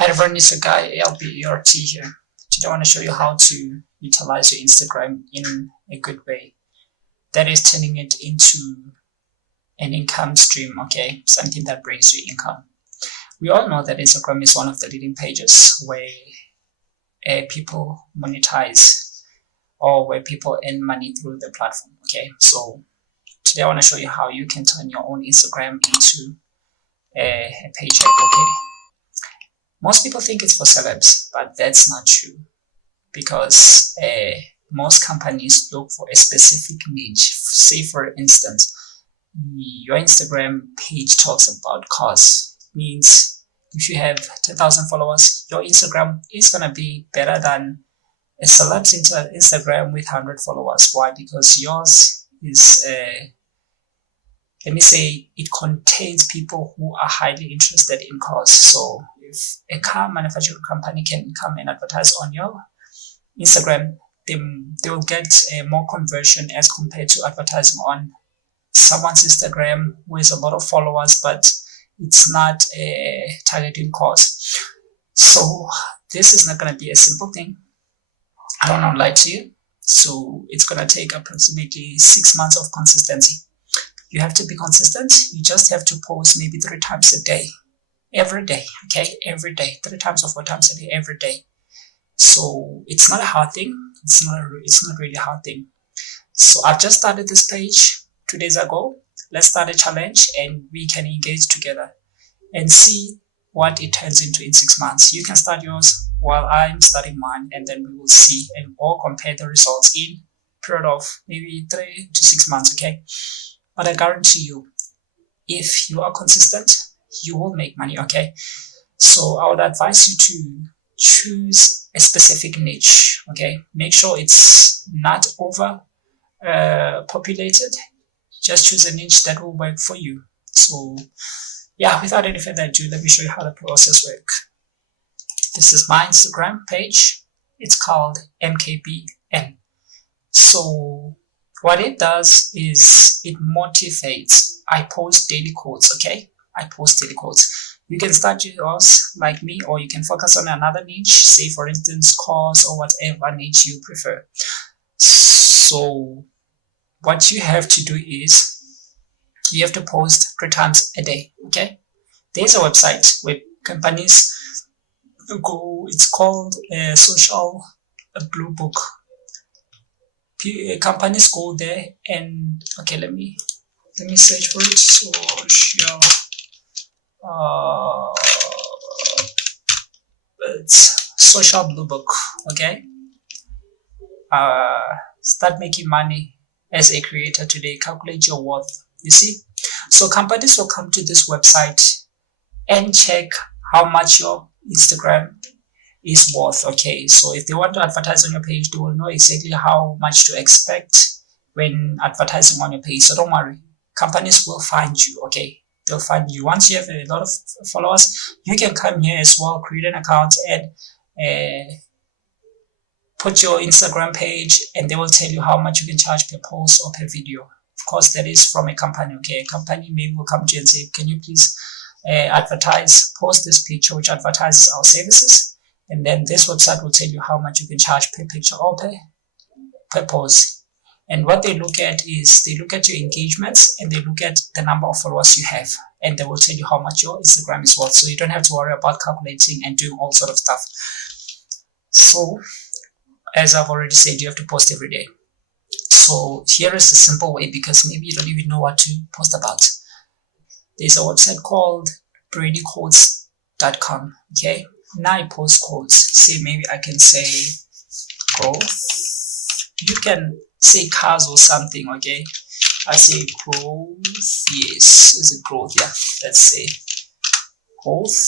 Hi everyone, it's your guy LBERT here. Today I want to show you how to utilize your Instagram in a good way. That is turning it into an income stream, okay? Something that brings you income. We all know that Instagram is one of the leading pages where people monetize or where people earn money through the platform, okay? So today I want to show you how you can turn your own Instagram into a paycheck, okay? Most people think it's for celebs, but that's not true because most companies look for a specific niche. Say, for instance, your Instagram page talks about cars. Means if you have 10,000 followers, your Instagram is going to be better than a celeb's Instagram with 100 followers. Why? Because yours is, let me say, it contains people who are highly interested in cars. So if a car manufacturing company can come and advertise on your Instagram, they will get more conversion as compared to advertising on someone's Instagram who has a lot of followers, but it's not targeting cars. So this is not going to be a simple thing. I don't want to lie to you. So it's going to take approximately 6 months of consistency. You have to be consistent. You just have to post maybe 3 times a day. Every day, okay? Every day. 3 times or 4 times a day, every day. So it's not a hard thing. It's not really a hard thing. So I've just started this page 2 days ago. Let's start a challenge and we can engage together and see what it turns into in 6 months. You can start yours while I'm starting mine, and then we will see and all compare the results in a period of maybe 3 to 6 months, okay? But I guarantee you, if you are consistent, you will make money, okay? So I would advise you to choose a specific niche, okay? Make sure it's not over populated. Just choose a niche that will work for you. So yeah, without any further ado, let me show you how the process works. This is my Instagram page. It's called MKBN. So what it does is it motivates. I post daily quotes, okay? I post daily quotes. You can start yours like me, or you can focus on another niche, say for instance cars or whatever niche you prefer. So what you have to do is you have to post 3 times a day, okay? There's a website where companies go, it's called Social Blue Book. Companies go there and, okay, let me search for it. Social it's Social Blue Book, okay? Start making money as a creator today. Calculate your worth. You see, so companies will come to this website and check how much your Instagram is worth, okay? So if they want to advertise on your page, they will know exactly how much to expect when advertising on your page. So don't worry, companies will find you, okay? They'll find you. Once you have a lot of followers, you can come here as well, create an account and put your Instagram page, and they will tell you how much you can charge per post or per video. Of course, that is from a company, okay? A company maybe will come to you and say, can you please post this picture which advertises our services? And then this website will tell you how much you can charge per picture or per post. And what they look at is they look at your engagements and they look at the number of followers you have, and they will tell you how much your Instagram is worth. So you don't have to worry about calculating and doing all sort of stuff. So as I've already said, you have to post every day. So here is a simple way, because maybe you don't even know what to post about. There's a website called bradyquotes.com, okay? Now I post quotes. Say maybe I can say growth. You can say cars or something, okay? I say growth. Yes, is it growth? Yeah, let's say growth.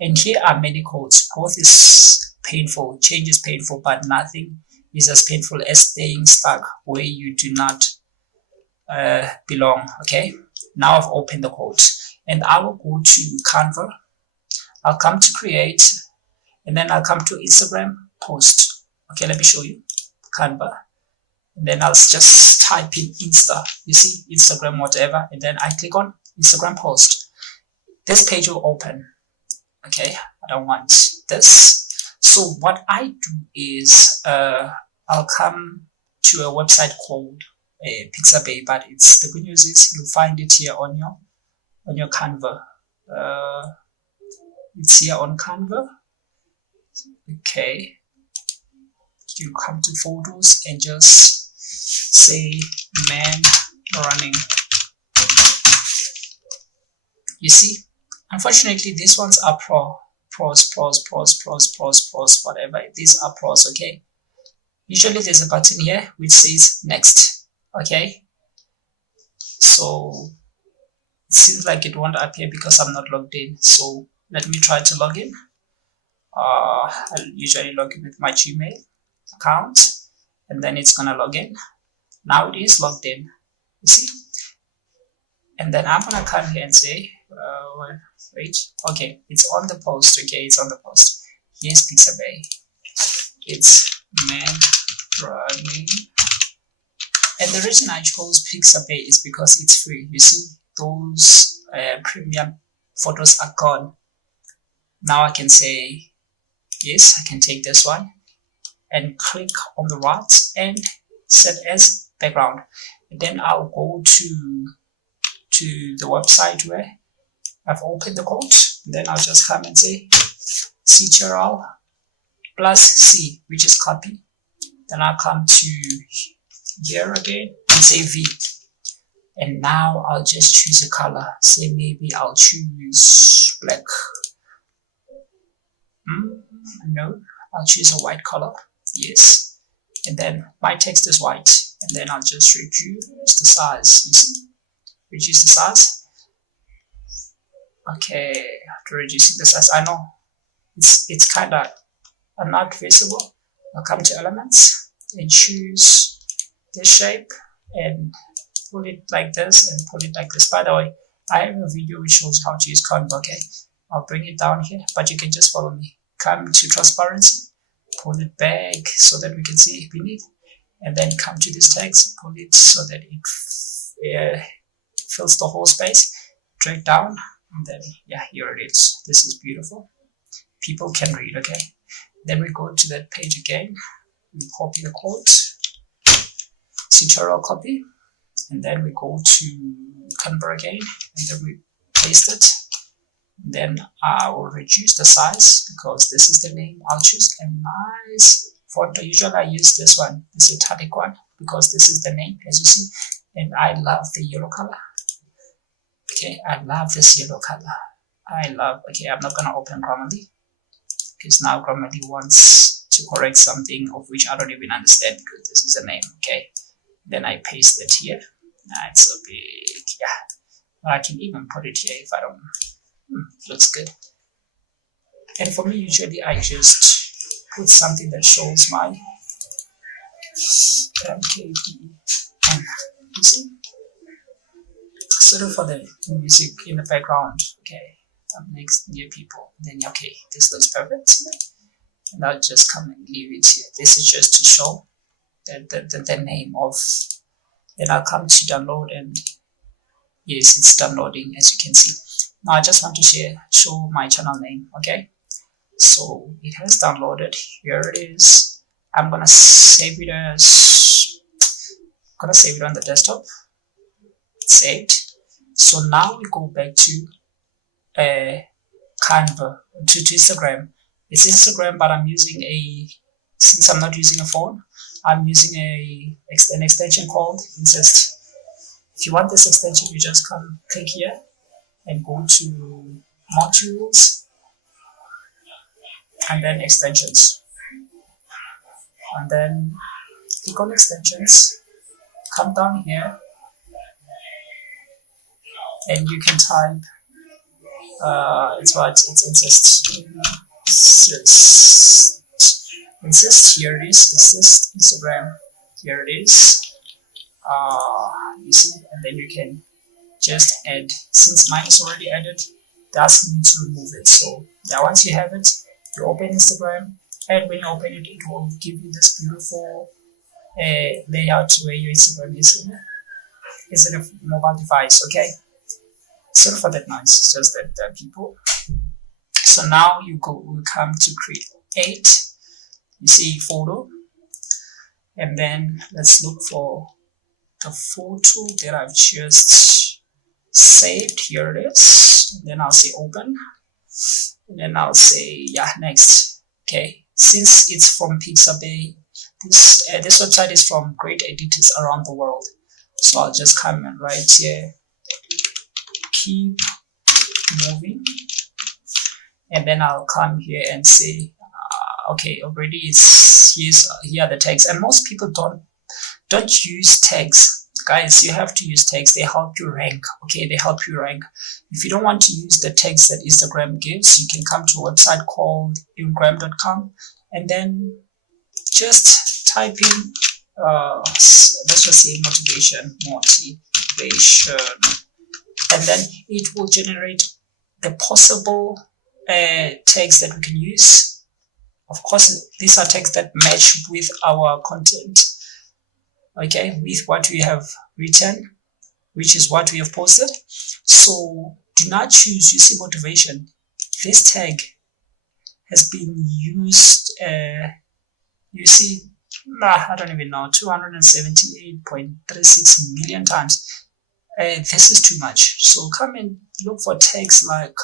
And here are many quotes. Growth is painful. Change is painful, but nothing is as painful as staying stuck where you do not belong, okay? Now I've opened the quote, and I will go to Canva. I'll come to create, and then I'll come to Instagram post. Okay, let me show you Canva. And then I'll just type in Insta. You see, Instagram, whatever, and then I click on Instagram post. This page will open. Okay, I don't want this. So what I do is I'll come to a website called Pixabay, but it's the good news is you'll find it here on your Canva. It's here on Canva. Okay, you come to photos and just say man running. You see, unfortunately these ones are pros, whatever. These are pros. Okay, usually there's a button here which says next. Okay, so it seems like it won't appear because I'm not logged in. So let me try to log in. I'll usually log in with my Gmail account, and then it's gonna log in. Now it is logged in, you see. And then I'm gonna come here and say, wait, okay, it's on the post. Okay, it's on the post. Yes, Pixabay. It's man running. And the reason I chose Pixabay is because it's free. You see, those premium photos are gone. Now I can say, yes, I can take this one and click on the right and set as background. And then I'll go to the website where I've opened the code. And then I'll just come and say Ctrl plus C, which is copy. Then I'll come to here again and say V. And now I'll just choose a color. Say maybe I'll choose black. No, I'll choose a white color. Yes. And then my text is white. And then I'll just reduce the size. You see? Reduce the size. Okay, after reducing the size, I know it's kind of not visible. I'll come to elements and choose the shape and pull it like this and pull it like this. By the way, I have a video which shows how to use Canva. Okay, I'll bring it down here, but you can just follow me. Come to transparency, pull it back so that we can see beneath, and then come to this text, pull it so that it fills the whole space. Drag down, and then yeah, here it is. This is beautiful. People can read. Okay, then we go to that page again. We copy the code, Ctrl copy, and then we go to Canva again, and then we paste it. Then I will reduce the size because this is the name. I'll choose a nice font. Usually I use this one, this italic one, because this is the name, as you see. And I love the yellow color. Okay, I love this yellow color. Okay, I'm not gonna open Grammarly because now Grammarly wants to correct something of which I don't even understand because this is the name. Okay, then I paste it here. It's a big, yeah. I can even put it here if I don't. Looks good. And for me, usually I just put something that shows my MKBN. You see? Sort of for the music in the background. Okay, next near people. Then okay, this looks perfect. And I'll just come and leave it here. This is just to show the name of. Then I'll come to download, and yes, it's downloading, as you can see. Now I just want to show my channel name. Okay, so it has downloaded. Here it is. I'm gonna save it on the desktop. Saved. So now we go back to Canva, to Instagram. It's Instagram, but I'm using since I'm not using a phone, I'm using an extension called Insist. If you want this extension, you just click here and go to modules and then extensions, and then click on extensions, come down here, and you can type it's Insist. Here it is. Insist Instagram. Here it is. You see, and then you can just add. Since mine is already added, that's me to remove it. So yeah, once you have it, you open Instagram, and when you open it, it will give you this beautiful layout where your Instagram is in a mobile device. Okay, sorry for that noise. It's just that people So now we come to create, you see photo, and then let's look for the photo that I've just saved. Here it is. And then I'll say open, and then I'll say next. Okay, since it's from Pixabay, this website is from great editors around the world. So I'll just come and write here, keep moving, and then I'll come here and say, okay, already here are the tags. And most people don't use tags. Guys, you have to use tags. They help you rank. Okay, they help you rank. If you don't want to use the tags that Instagram gives, you can come to a website called ingram.com, and then just type in let's just say motivation, and then it will generate the possible tags that we can use. Of course, these are tags that match with our content, okay, with what we have written, which is what we have posted. So do not choose, you see, motivation. This tag has been used, you see, I don't even know, 278.36 million times. This is too much. So come and look for tags like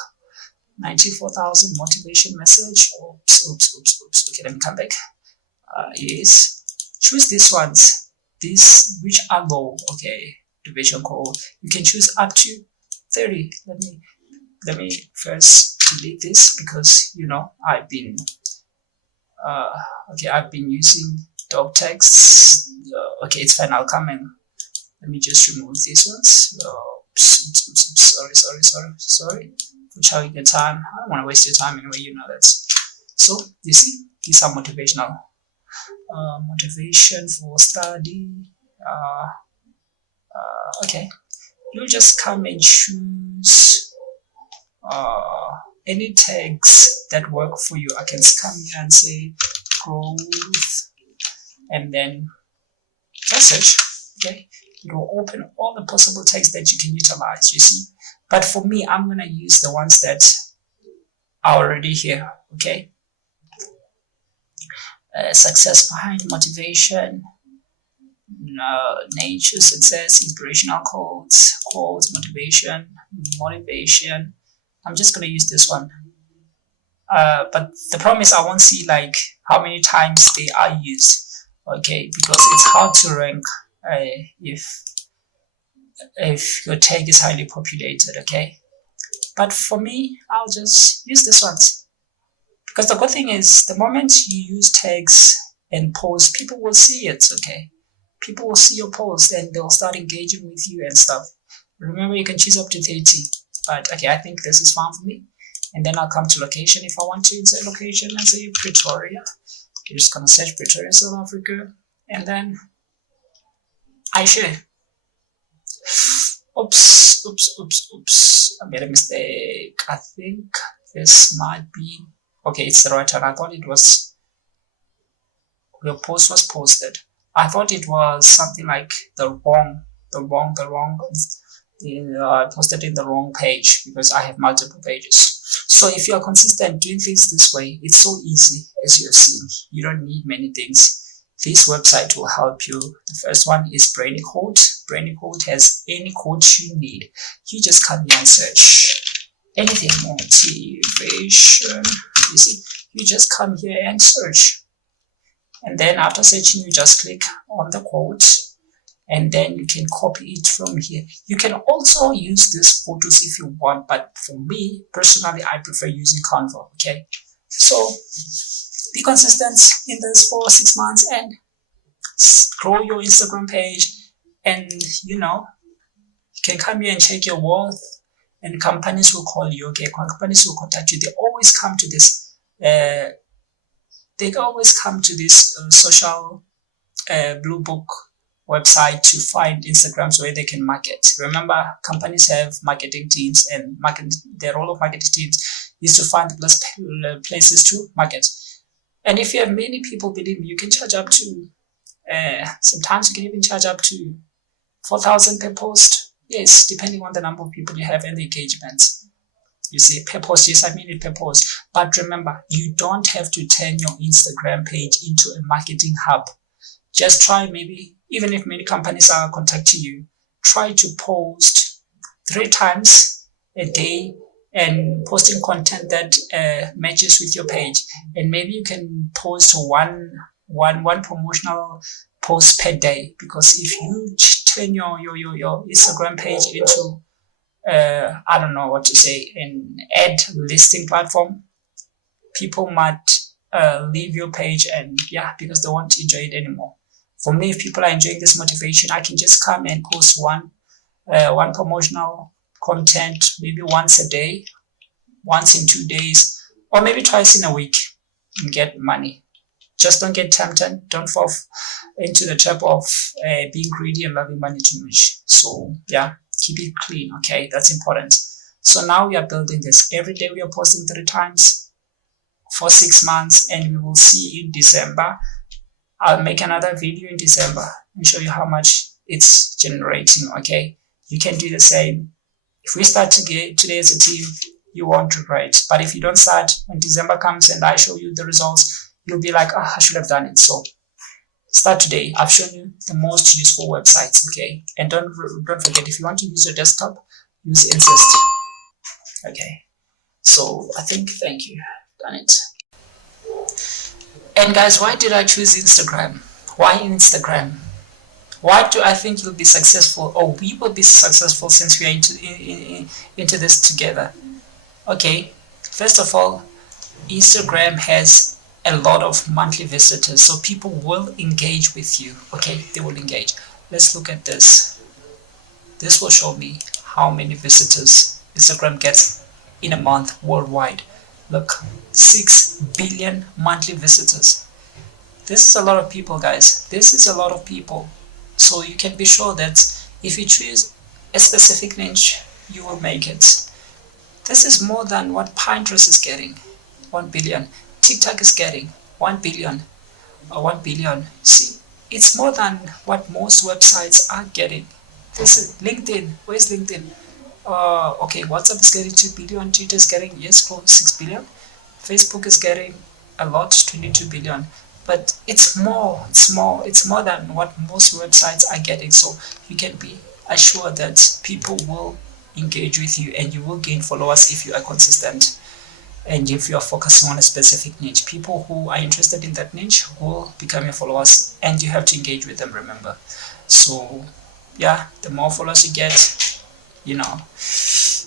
94,000 motivation message. Oops. Okay, let me come back. Yes, choose these ones, these which are low. Okay, motivation call. You can choose up to 30. Let me first delete this, because I've been using dog tags. Okay, it's fine. I'll come and let me just remove these ones. Sorry. For chowing your time. I don't want to waste your time anyway, that. So you see, these are motivational. Motivation for study. Okay, you just come and choose any tags that work for you. I can come here and say growth, and then message. Okay, it will open all the possible tags that you can utilize, you see. But for me, I'm going to use the ones that are already here. Okay, success behind motivation, nature, success, inspirational quotes, motivation. I'm just going to use this one. But the problem is I won't see like how many times they are used. Okay, because it's hard to rank if your tag is highly populated. Okay, but for me, I'll just use this ones, because the good thing is the moment you use tags and post, people will see it. Okay, people will see your post and they'll start engaging with you and stuff. Remember, you can choose up to 30, but okay, I think this is fine for me. And then I'll come to location. If I want to insert location and say Pretoria, you're just gonna search Pretoria, South Africa, and then I share. Oops. I made a mistake. I think this might be, okay, it's the right one. I thought it was, your post was posted. I thought it was something like the wrong, I posted in the wrong page, because I have multiple pages. So if you are consistent doing things this way, it's so easy, as you have seen. You don't need many things. This website will help you. The first one is Brainy Code. Brainy Code has any code you need. You just come here and search anything, motivation. You see, you just come here and search. And then after searching, you just click on the code, and then you can copy it from here. You can also use these photos if you want, but for me, personally, I prefer using Canva, okay? So, be consistent in this for 6 months and grow your Instagram page, and you can come here and check your worth, and companies will call you, okay? Companies will contact you. They always come to this social blue book website to find Instagrams where they can market. Remember, companies have marketing teams, and the role of marketing teams is to find the best places to market. And if you have many people, believe me, you can charge up to, sometimes you can even charge up to 4,000 per post. Yes, depending on the number of people you have and the engagement. You see, per post, yes, I mean it per post. But remember, you don't have to turn your Instagram page into a marketing hub. Just try, maybe, even if many companies are contacting you, try to post 3 times a day and posting content that matches with your page. And maybe you can post one promotional post per day, because if you turn your Instagram page into I don't know what to say, an ad listing platform, people might leave your page, and yeah, because they won't enjoy it anymore. For me, if people are enjoying this motivation, I can just come and post one promotional content, maybe once a day, once in 2 days, or maybe twice in a week, and get money. Just don't get tempted. Don't fall into the trap of being greedy and loving money too much. So yeah, keep it clean. Okay, that's important. So now we are building this. Every day we are posting 3 times for 6 months, and we will see in December. I'll make another video in December and show you how much it's generating. Okay, you can do the same. If we start today as a team, you won't regret. But if you don't start, when December comes and I show you the results, you'll be like, I should have done it. So start today. I've shown you the most useful websites. Okay, and don't forget, if you want to use your desktop, use Insist. Okay, so I think, thank you, done it. And guys, why did I choose Instagram? Why Instagram? Why do I think you'll be successful, or we will be successful, since we are into this together? Okay, first of all, Instagram has a lot of monthly visitors, so people will engage with you. Okay, they will engage. Let's look at this. This will show me how many visitors Instagram gets in a month worldwide. Look, 6 billion monthly visitors. This is a lot of people, guys. This is a lot of people. So you can be sure that if you choose a specific niche, you will make it. This is more than what Pinterest is getting, 1 billion. TikTok is getting 1 billion or 1 billion. See, it's more than what most websites are getting. This is LinkedIn. Where's LinkedIn? Okay, WhatsApp is getting 2 billion. Twitter is getting, yes, close 6 billion. Facebook is getting a lot, 22 billion. But it's more than what most websites are getting. So you can be assured that people will engage with you, and you will gain followers if you are consistent, and if you are focusing on a specific niche. People who are interested in that niche will become your followers, and you have to engage with them, remember. So yeah, the more followers you get,